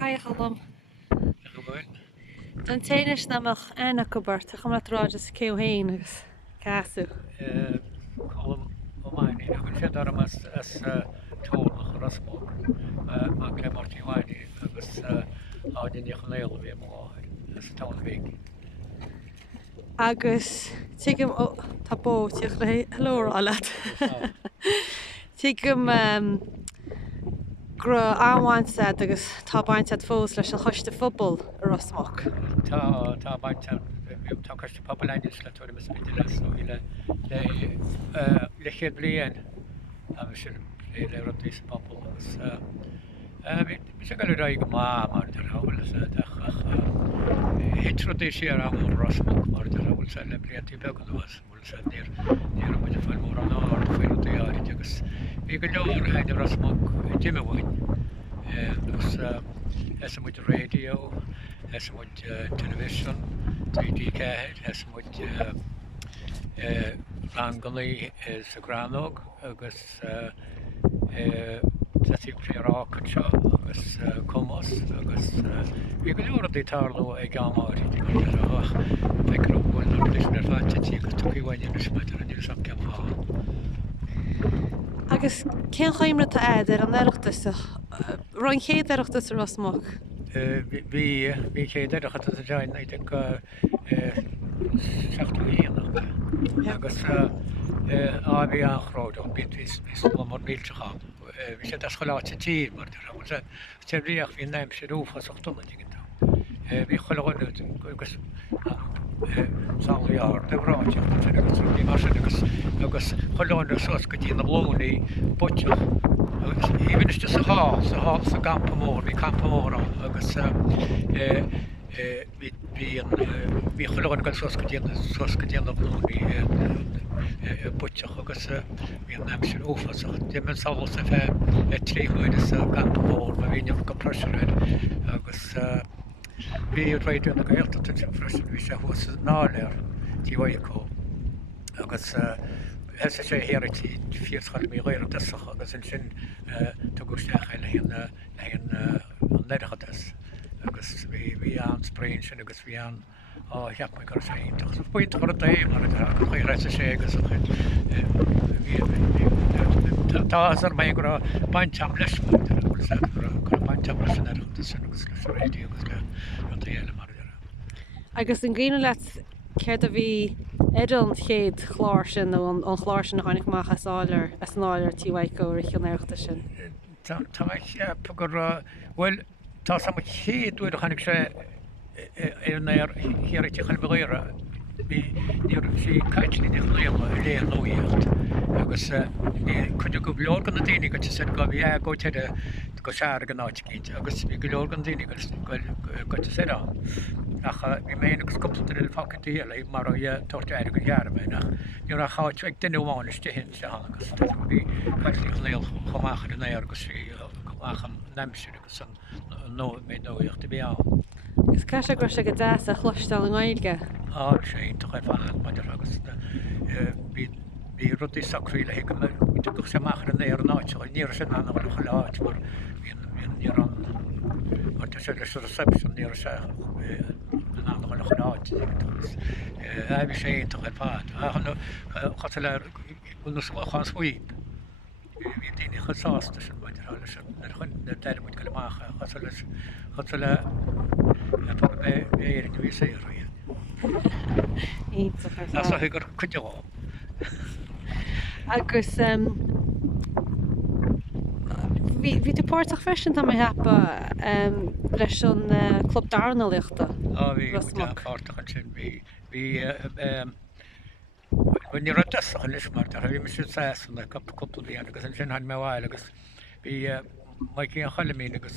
Hi Colm. Gohfuil An téinis namach ana gobert a chumla ráidir céhhéin agus casú. Colm Mannion gon sé darm as tónach Rosmuc má le martíháine agus áidir chonéil bhí máir as táhaigh. Agus tuigim tá bóteach le helóir ala. Tuigim gro anhainte agus tá bainte fós leis an choiste fphobal a Rosmuc. Tá bainte tá caiiste poblblein le tú is bit le le chéad blion a sin le rotí pobl agus sé go ra go má mar há hitrodí sé an Rosmuc mar hil se le bliantí be was se níor mu fel mór an á féí áid agus hí go leor heidir Rosmuc Jimmehhain agus es muid radio, es muid television, 3D cead, es muid rangalí is a granog agus tíí rácan seo agus commas agus bhí go leor dí tarló ag gamáirí feicrúhil leis fáte agus tuíhhaine is muid an níos sam ceá. Agus cén chaimrata éidir an éireachtas roiin chéad éireachtas a Rosmuc. Bhí chéad éireachta a dein ag go 16 agus bhí anráid an bit mar mílteán. Bhí sé choláte tí mar sé bríoach hí neim sé rúfas 8 diginnta. Bhí choáinú agus sáar deráide agus bhí mar agus choáinú sos go dtíana blónaí boteach. Híiste sa há sa gampamór, hí campamór agus bhí choáin go sos go dtíana blónaí boteach agus bhí neim sin ófaach. Déman sáil sa fé tríhuiide sa gampamór a bhíneamh go pleisiid agus bhí réidir na gairta freisin bhí sé thuas náléir tíhaicó agus sé héirití fíorchail mí réir deach agus in sin tugusteach le an neirechatas agus bhí an spréin sin agus bhí an heap me go sé. Buint chu é mar go chuir sé agus tá ar mé go bainteam leis bainteam leis an neirechatas sin agus leis réidir agus le an héile mar. Agus an gghine le céir a bhí idir an chéad chláir sin nó an chláir sin tháinig amach asáir as náir tíhaicó ar an éireachta sin. Tá gur bhfuil tá sam chéadúir a chanig sé hirirte chailbeire níor sé caiitlí léile léon nóíocht agus chuide go bleorgan na daine go sé go bhí go teide go se gan náidcíinte agus bhí go leorgan daine go sé an. Bhí mé agus coppla factí héile mar torteir go hearmé nach níor a cháit ag duine bháiniste hin se agus bhí caiitlí léal chomachchar in éir agus gomachchan neimsir agus san nó mé nóíocht bhí an. Is cai sé gur sé go dé a chluistal an gáilge? sé chuir fan maidir agus bhí rudí sacríile go go semachchar an éar náid níor sin an bhil choláid mar níor an mar sé leis reception níor se an choláid bhí sé chuir fád chu le chan shuiip. Bhí daine chusáasta sin maidir chun na deirmid go leachcha chu le éir bhí sé roií. Tá gur chuideá. Agus hí tú páirrtaach freisin tá heappa leis an club darnaliachta. Bhí páirrtaach sin bhí ní deach leis mar a bhí me si na coppla agus an sin hain meháil agus bhí mai cí an chalamín agus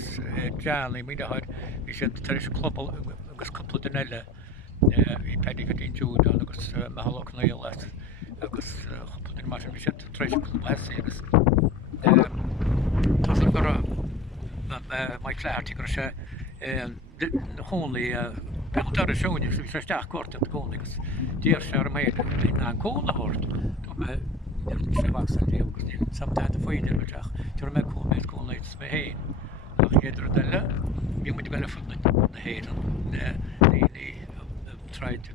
dealaí míideáid hí sé taréis club agus coppla den eile hí pedi go dtíon dúd agus mehalach na leis agus chopla mar bhí sé trééis heí agus tá gur mai chléirtí gur sé hónlaí dar seúine sé steach cuat an cónagus dír sé mé an cónahort sé agus samtá a foiidir beteach tú me cóméid cónaid mé héin Gedro dalla vi moet wel van de heden die tried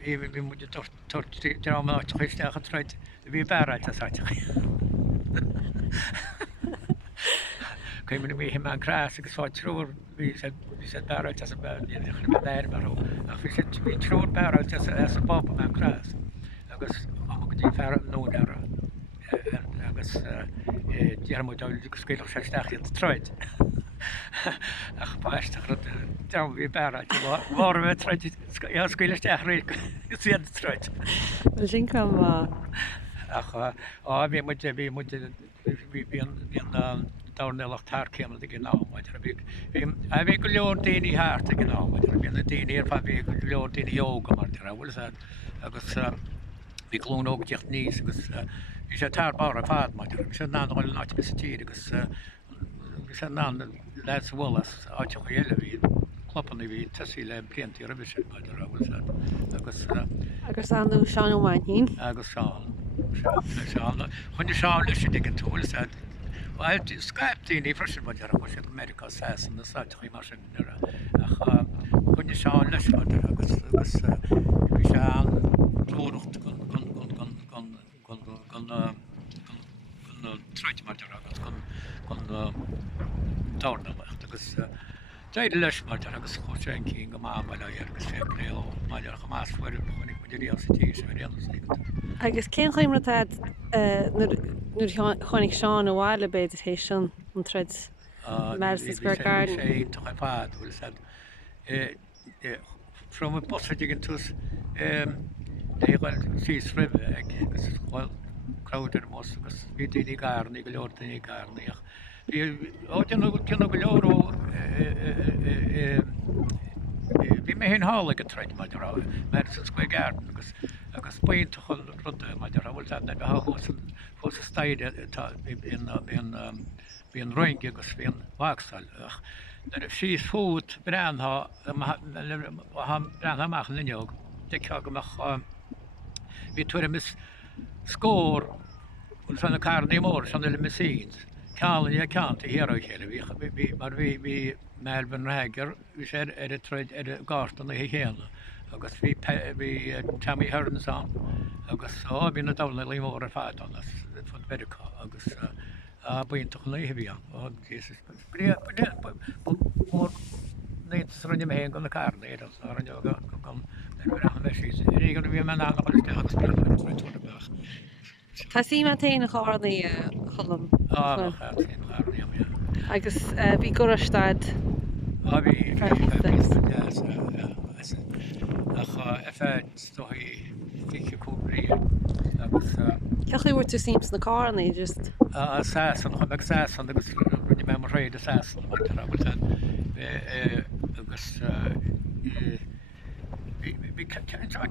even we moet toch drama terug getried wie barat dat had Kun je mee hem aan kras ik zou troer wie zet barat as een daar maar ach wie zet wie troer barat as een papa aan kras agus mag die ver no daar agus die moet al die speler zestig het tried ach paast grot dan weer barat waar we tried ja spelers tegen zeer tried sin cum ach we moeten daarnelach taar kennen de genau maar heb ik leer die hart genau maar ben het hier van we leer die yoga maar er wil zijn agus we kloon ook echt niet agus is het haar bare vaat maar we zijn dan nog nooit bestaan agus we zijn dan laatst wel als uit je hele wie kloppen die tessile print hier hebben maar er wil zijn agus an dú Seán Mannion agus Seán chun Seán leis dig an túil Well, Skype die version wat er was het medical science en dat staat geen machine er kun je Seán les wat er was we zijn toerig kon trade maar er kon toorn echt dus tweede les maar er was goed zijn king maar er was veel heel maar er gemaakt voor de kon ik met die als het is weer anders niet agus cén chuimra nuair chunig Seán ó bháile beidir hééis sin an treid Madison Square Garden. Toch een vaart, wil zeggen. From een post tegen toes, de wel zie schrijven, ik is wel crowder moest, dus wie die garden, ik leer die garden, ja. Ook je nog euro, wie me heen halen getreed met de Madison Square Garden, dus agus point toch wel rond met de wil zeggen dat we houden voor ze stijden in rointje agus in waakstal. Er is food brand ha maken in ook. Ik ga mag we toeren mis score und van elkaar niet meer van de machines. Kan je kan te hier ook maar we Melbourne Hager we zei het trade het garten hele. Agus vi Tammy Hearns aan agus bin het al more faat aan van Amerika agus begin toch nee hebben ja Jesus maar niet zo niet mee aan elkaar nee dat is dan ook kan er gaan messies regelen we men aan nog eens tegen gesproken voor de dag Tá sí má téanana chádaí chum agus bhí gorastead Ceachú tú sims na cánaí just Sasan chu meg sasan agus runne me mar réide sasan agus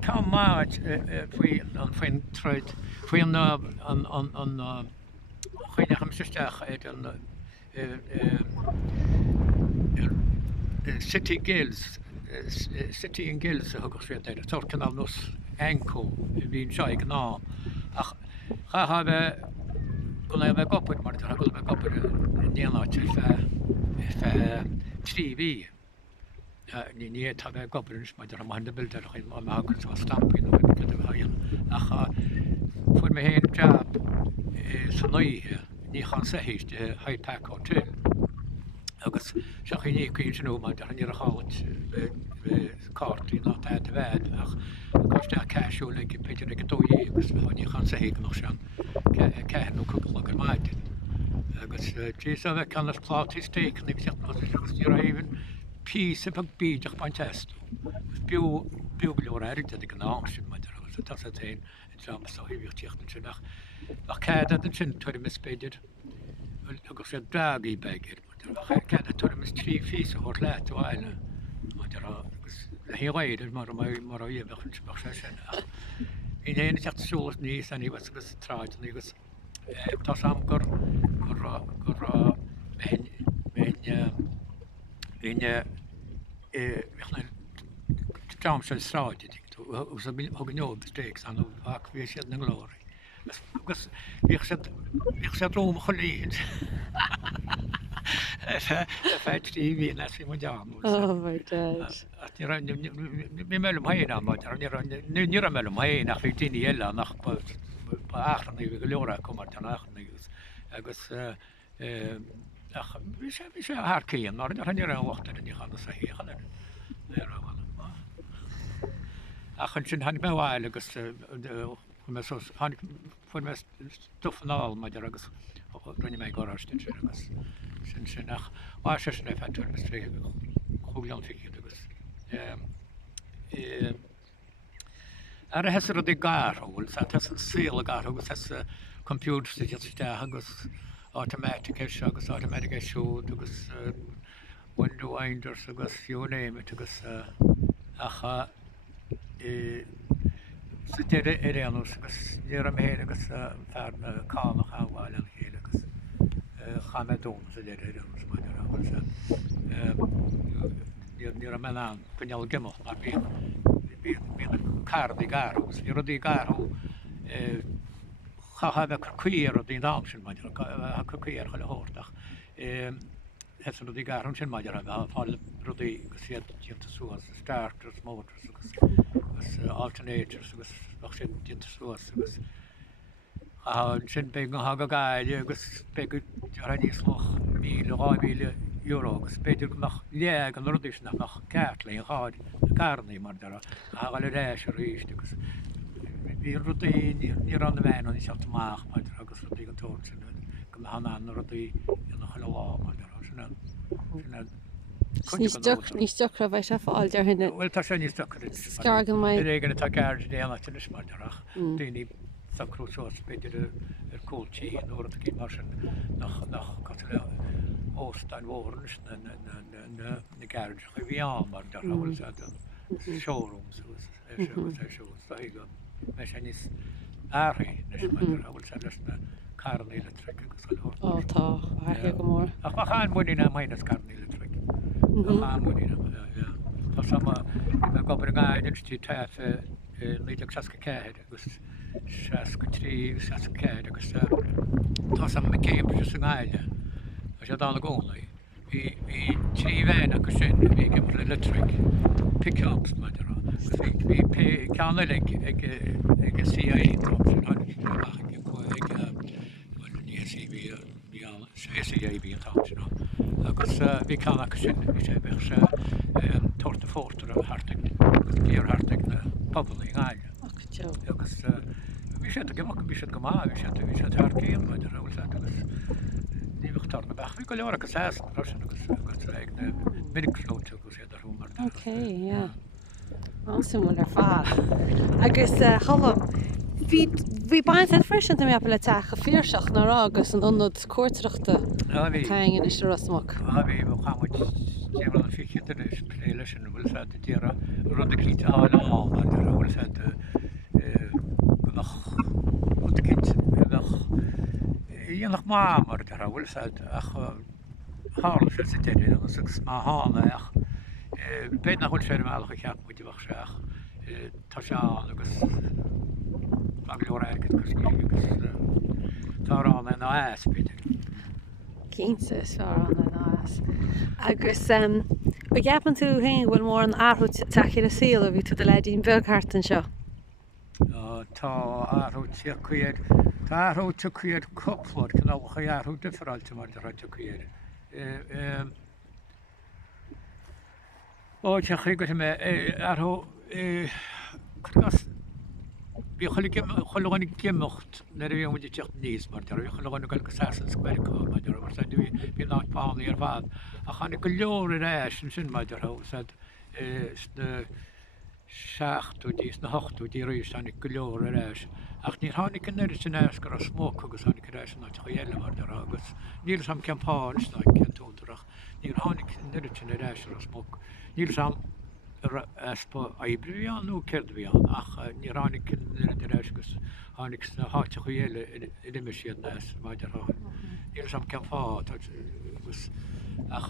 kan maat faoi an faoin troid faoi an chuine am sisteach an City Gills City in Gills agus fé er torcan al nos enco hín se ná ach cha ha go le me gopur mar go me gopur néáte trí ní tá gopur me am han bilder má stampin ach fu me hé job san nóíthe ní chan séhéiste Hypack Hotel agus seach ní nó mar an ar a chaáint cartí ná de bhed ach goiste ceisiú le peidir ag dóí agus ní chan sé noch sean ceanú cúpla gur maidin agus tí a bheith can plátí steak nig agus tí rahan pí bag bíideach bain testú biú leor airte ag an ná sin maidir tá té híochtíocht sin nach céad an sin tuair mispéidir agus sé dragaí beigir Cada tuair mis trí fís a hort leit eile héidir mar mar a dhéhchan se sin. Í héana teachtsúlas níos a ní was agus tráid agus tá sam gur tram se sráide ús gan nóbestéics an bhí siad na glóri. Agus bhíh sé róm cholíid. فات تي ناس في مجام Oh my god. نرى بملهم هاي نعم نرى ملهم هاي نخفيتيني يلا نخ بآخرني بقولورا كمر تناخرني أقص أخ مش هاركين نرى وقت اللي خلنا صحيح خلنا أخن شن هني ما وعلى قص فمسوس هني فمس تفنال ما جرى قص رني ما يقرأش تنشر قص شن أخ وعشش نفعل بس في خويان في كده قص أنا هسر دي قارو والسات هسر سيل قارو قص هسر كمبيوتر تجتاها قص automatic إيش قص automatic إيشو قص window winders قص you name it قص أخا ستة إيرانوس قص جرم هيدا قص فارنا كام خاوال الهيدا قص خامدون ستة إيرانوس ما درا قص جرم الآن كنا الجمع ما بين كاردي قارو يردي قارو هذا كوير ردي دامش ما درا كوير خلا هورتخ هسه ردي قارو شن ما درا فال ردي قصيد جنت سوس ستارترز موتورز بس alternators بس بخشن جنت سوس بس شن بيجون هاجا قاعد بس بيجون جراني صلخ ميل غابيل يورو بس بيجون مخ ليه كان رديش نخ كاتلي غاد كارني مردرا هاجا لراش ريش بس يردي يران وين أنا شفت ماخ مردرا بس ردي كتور شن كم هنا نردي ينخلوا مردرا شن Ní stocha bheith se fáil ar hinne. Well tá sé ní stocha. Scargan mai. Régan atá garde déanana tin is marach. Daoine sacrúsós beidir cóiltí an óra cí mar nach le óstein mhórnis na garde chu bhíán mar dar hil showrooms go me sé níos áirthaí nes mar bhfuil se leis na carnaí le tre agus Ó tá airthe go mór. Ach má chaáin muí na mainas carnaí le tre. Sama gobar gaiden tí taith líidir saca céid agus seaca trí seaca céid agus tá sam me Cambridge san gáile a sé dála gcónaí. Bhí trí bhéin agus sin bhí go le electric pickups maidirrá. Bhí ceanna ag CIA sin hánig SCA bhí an tá sin agus bhí ceanna sin sé bheith se torta fórtar a hartig géar hartig na poblí gáile. Agus bhí sé gimach bhí sé go má bhí sé tarcíon maidir rahil agus níbh tar na bach. Bhí go leor agus san agus ag na miniclóte agus sé arúmar. Ok, ja. Ásamúil ar fád. Agus chalam, bhí baint freisin mé le techa fíorseach na agus an anad cuairteachta taingin is Rosmuc. Bhí chamuid an fichiidir is léile sin bhfuil fe tíra rud cí áil mar bhfuil fe dhéanach má mar ar bhfuil fe ach hála sé sa déidir agus má hána ach bé nach chuil sé meach cheap muidir bhah seach tá seán agus leor agus tárán an áas beidir. Cínta seán an áas. Agus ba gapan tú hain bhfuil mór an áthú taché a síl a bhí tú de leidín beaghartan seo. Tá áthú chuad tá áthú chuad coplód can ácha áthú diferáilte mar de ráte chuad. Ó te chu go me áthú Bhí choáinnig gimocht na bhí muidir techt níos mar ar choáinna go san America maidir mar bhí nápáí ar bhád a chanig go leor éis an sin maidir na 6ú díos na 8ú dí roií sannig go leor éis ach ní tháinig an neir sin éis gur a smóc agus tháinig éis ná chuhéile mar agus níl sam ceampáin ná ceúntarach níl tháinig neir sin éis ar a smóc níl sam Espa Ibrián Kerdvián ach ní ránig gus hánig na háte chuhéile iime siad nes maidir Níl sam ceá gus ach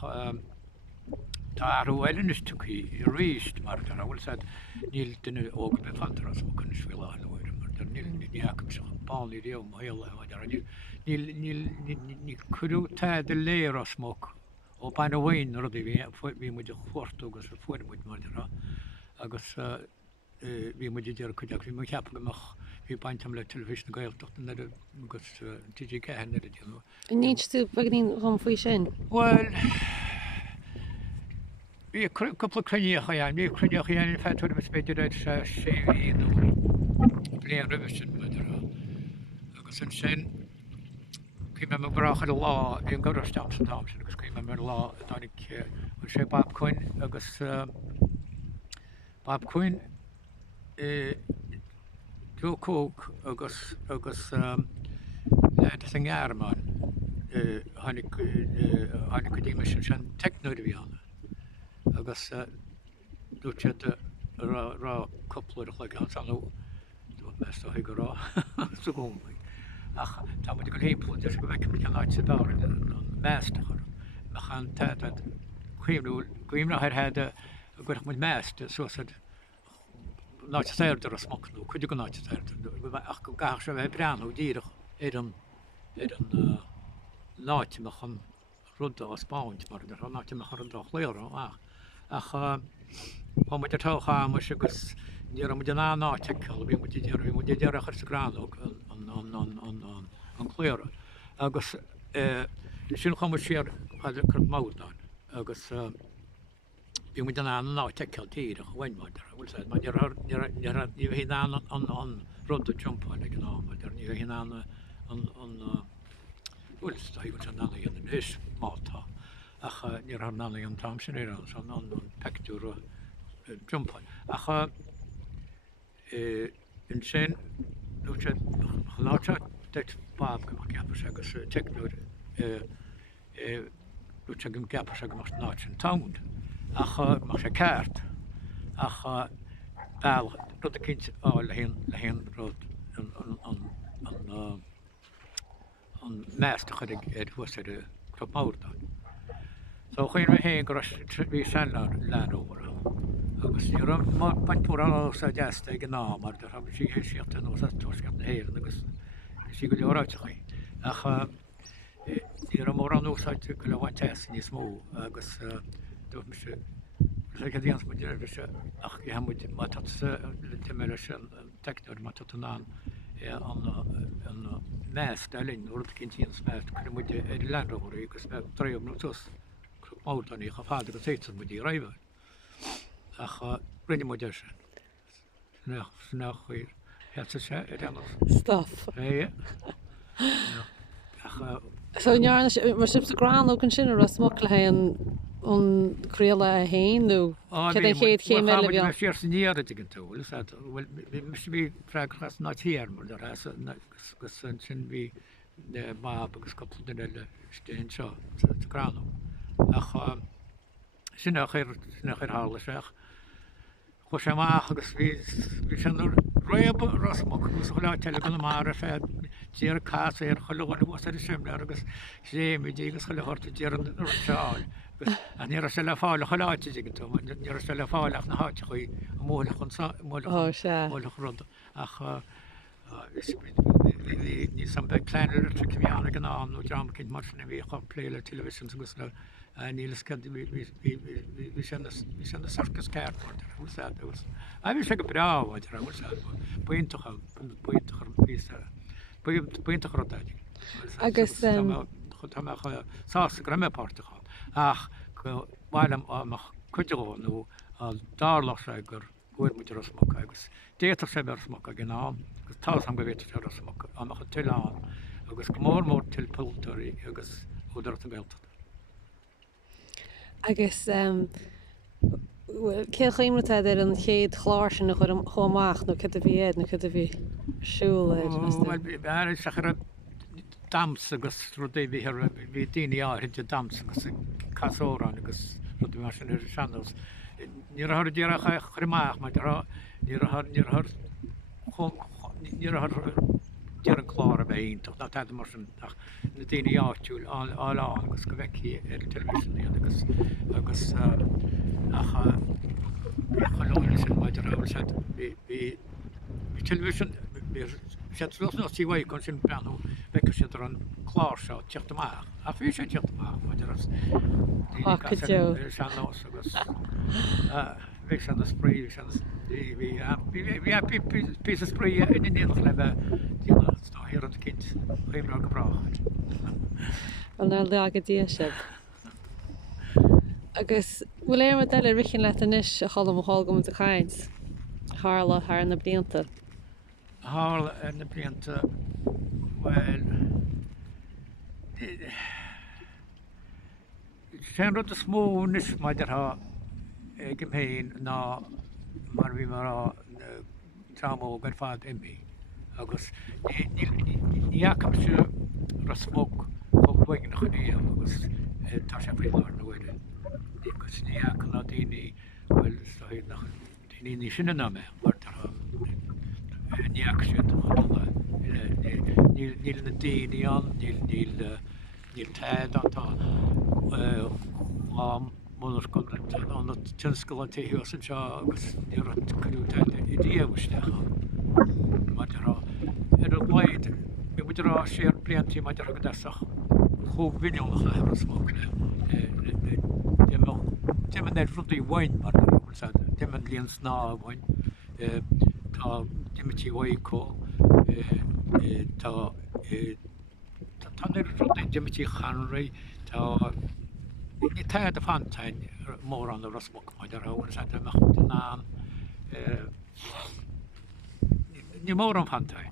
tá áhile is tuí ríist mar a bhfuil se níl duine óg be fantar as chun sfuileáir mar níl níachm se páí réom héile ní curú te de léir a smóg op aan wijn rudi wie moet je voort agus voor moet maar agus wie moet je der kujak wie moet heb mag wie paint le television gael toch net agus TG hen net you know. Niet tú bagnín rom faoi sin? Well wie couple crunne gaan wie crunne gaan in feite met beetje uit sé Leon Riverson agus an sin cé me brach a lá in go Amsterdam agus cé me lá dánig sé Bob Quinn agus Bob Quinn Joe Coke agus an Garman hannig dé sin techno vi an agus dúte rá couple le an mesto he go rá so go ach tá moet go hépel dus go ik kan uit se daar an meeste we gaan tijd dat goeim nach het go moet meest so not steir er smak no ku go not steir ach go ga se we bran hoe dierig an naitje me gaan rond a Spáint mar er naitje me har an doch leer ach om moet het gaan moet gus Dir moet na ná tekel vi moet a chu gran an léire agus sin chu sér chu máán agus vi moet an ná tekel tíir a wein ní hé an rund jumpa ná ní hé an an his mátá ach ní har ná an tam sin an peú jumpa ach in sin lá deit Bob go gapper agus techno gom gapper go mar ná an town ach mar sé kaart ach bal rot a kind á le hen rot an meast chuig was kropáta. So chuin me hé go vi san le over. Agus baintú á sa deasta ag ná mar de ha sí héisicht an ó toscat héir agus sí go leráitechaí ach í mór an ósáid go le bhaint teas níos mó agus dú me se díans mu se ach ha mu mat me an teú mat ná an meas delinn or cintíans meast chu mu leróí agus me trom nó tus mátan í cha fáidir a téit mu í raibh. Ach rinne mo se nach chuir het se Stuff. So mar si gran ook an sin a Rosmuc le anréile a héin nó chéad ché me sé níad gin tú mis vi tre na tíar mar gus sin vi má agus couple den steen seo gran ach sin nach hále sech. Cho sé máach agus ví sin roiab Rosmuc gus lá tele go mar fé tíar cá ar choáin was sem agus sé dé gus choile horta dé an seáil a ní se le fáil choláite tú ní se le fáileach na háte chuí móla chun rud ach ní sam be kleiner triviana gan an nó dram cin mar sin bhí chopléile television agus le nílas vi sin sarkas ceart a vi se go braáid buintach agus sá grammepáirteá ach go bhilem amach chuideá nó a dálach gur goir mu Rosmuc agus déach sé Rosmuc a gin ná agus tá an go bhéte sé Rosmuc amach a tián agus go mór tilpultarí agus údar an béta. agus cé chuimrata ar an chéad chláir sin nach chu chomáach nó chu a bhíad nó chu a bhí siúil se dams agus rudé hí daine áhid dams agus casórán agus rudí mar sin senos. Ní dé chrimáach me dear an chlár a bhéintach ná te mar na daine áitiúil á agus go bheici ar television agus choláine sin maidir hí television Zet zoals nog die week kon zijn plan wekken zit er een klaar zo tjecht maar. Af is het tjecht maar er is die zijn los we zijn de spray we zijn we pieces spray in de Nederlanden die nog hier het kind geen meer gebruikt. Wel ná le dí sib. Agus bhfuil éar deile ricin le inis a chalam háil go a chaint hála ar na blianta. Hála ar na blianta well Sean rud a smó nis maidir ha gimhéin ná mar bhí mar tramó gan fad imí agus níacham se Rosmuc chomhaigh na chuí agus tá sé bhí mar na bhfuile agus níacham ná daoine bhfuil daoine ní sinna ná me mar níach sin níl na daoine an níl taid antá Mother on the Tinskel and Tehos and Shaw, near at Kaluta, idea was there. Madara, it a wide, it would draw share plenty, Madara Gadasa, who video of smoke. Tim and that fruity wine, Madara was at Tim and Lian Sna wine, Timothy Waiko, Timothy Henry, Ní tá a fantain mór an Rosmuc maidir hain sa ná ní mór an fantain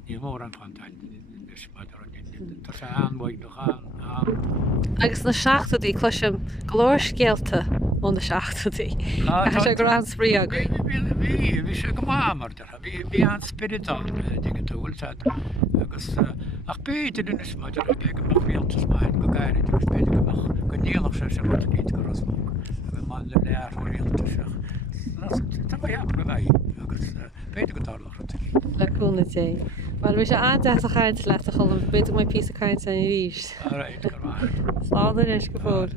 Tá sé anmhaid nach an. Agus na seachtaí cluisiim glóir scéalta ón na seachtaí. sé gur an spríag. Bhí sé go mámar bhí an spiritál dinge túil agus ach beidir in is maidir go bhíaltas maid go gaiir agus beidir go nílach sé sem wat go Rosmuc man le lear réalta seach. Tá bhí go bhaid agus beidir go tálach leúna té. Well bhí sé an de a chaint le a cholam beidir mai pí a caiint san ríist. All right, go right. Slá is go fód.